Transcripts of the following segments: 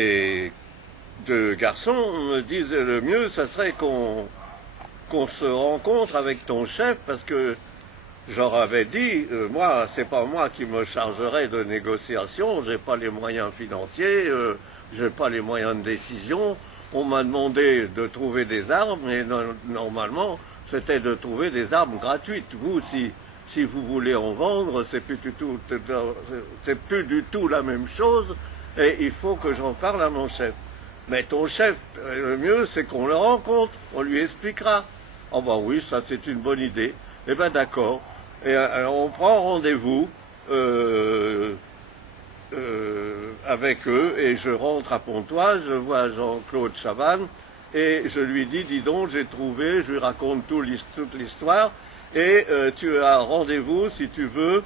Les deux garçons me disent le mieux, ça serait qu'on se rencontre avec ton chef parce que j'en avais dit, moi, c'est pas moi qui me chargerai de négociations, j'ai pas les moyens financiers, j'ai pas les moyens de décision. On m'a demandé de trouver des armes et normalement, c'était de trouver des armes gratuites. Vous, si vous voulez en vendre, c'est plus du tout la même chose et il faut que j'en parle à mon chef. Mais ton chef, le mieux, c'est qu'on le rencontre, on lui expliquera. Oh bah oui, ça c'est une bonne idée. Eh ben d'accord. Et alors on prend rendez-vous avec eux et je rentre à Pontoise, je vois Jean-Claude Chavannes et je lui dis, dis donc, j'ai trouvé, je lui raconte toute l'histoire et tu as rendez-vous si tu veux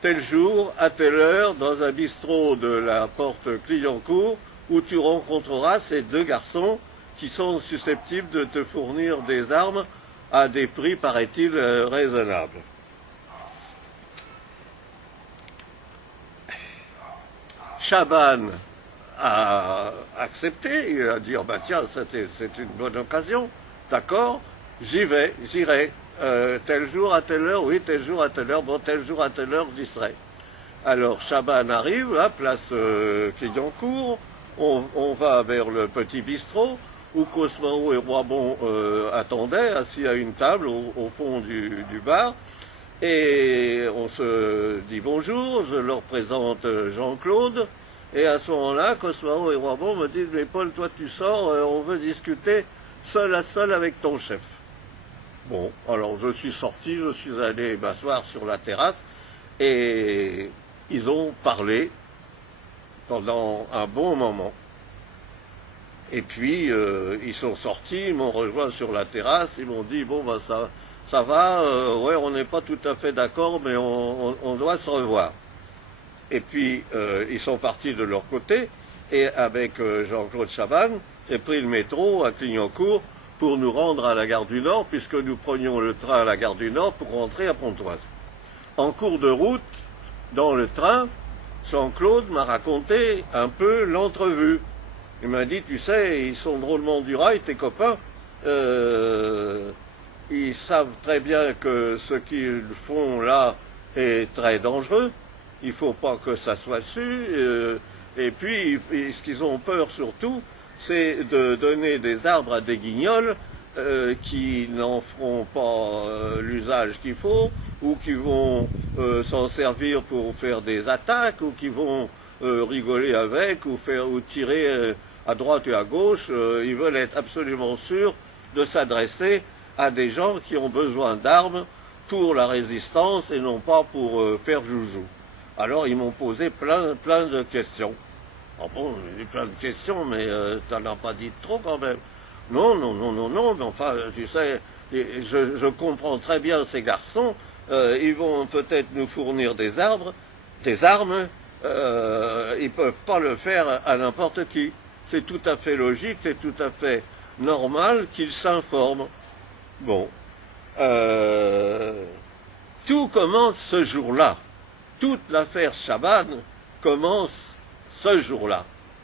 tel jour, à telle heure, dans un bistrot de la porte Clignancourt où tu rencontreras ces deux garçons qui sont susceptibles de te fournir des armes à des prix, paraît-il, raisonnables. Chabannes a accepté, il a dit, oh ben tiens, c'est une bonne occasion, d'accord, j'irai, tel jour à telle heure, oui, tel jour à telle heure, bon, tel jour à telle heure, j'y serai. Alors Chabannes arrive, à place Clignancourt, on va vers le petit bistrot, où Cosmao et Roibon attendaient, assis à une table au fond du bar, et on se dit bonjour, je leur présente Jean-Claude, et à ce moment-là, Cosmao et Roibon me disent, mais Paul, toi tu sors, on veut discuter seul à seul avec ton chef. Bon, alors je suis sorti, je suis allé m'asseoir sur la terrasse, et ils ont parlé pendant un bon moment. Et puis, ils sont sortis, ils m'ont rejoint sur la terrasse, ils m'ont dit, bon, ben ça va, ouais, on n'est pas tout à fait d'accord, mais on doit se revoir. Et puis, ils sont partis de leur côté, et avec Jean-Claude Chavannes, j'ai pris le métro à Clignancourt pour nous rendre à la gare du Nord, puisque nous prenions le train à la gare du Nord pour rentrer à Pontoise. En cours de route, dans le train, Jean-Claude m'a raconté un peu l'entrevue. Il m'a dit, tu sais, ils sont drôlement du rail, tes copains. Ils savent très bien que ce qu'ils font là est très dangereux. Il ne faut pas que ça soit su. Et puis, ce qu'ils ont peur surtout, c'est de donner des arbres à des guignols qui n'en feront pas l'usage qu'il faut, ou qui vont s'en servir pour faire des attaques, ou qui vont rigoler avec, ou tirer à droite et à gauche. Ils veulent être absolument sûrs de s'adresser à des gens qui ont besoin d'armes pour la résistance et non pas pour faire joujou. Alors ils m'ont posé plein de questions. Ah bon, j'ai plein de questions, mais t'en as pas dit trop quand même. Non, mais enfin, tu sais, je comprends très bien ces garçons, ils vont peut-être nous fournir des armes, ils peuvent pas le faire à n'importe qui. C'est tout à fait logique, c'est tout à fait normal qu'ils s'informent. Bon, tout commence ce jour-là. Toute l'affaire Chabannes commence ce jour-là.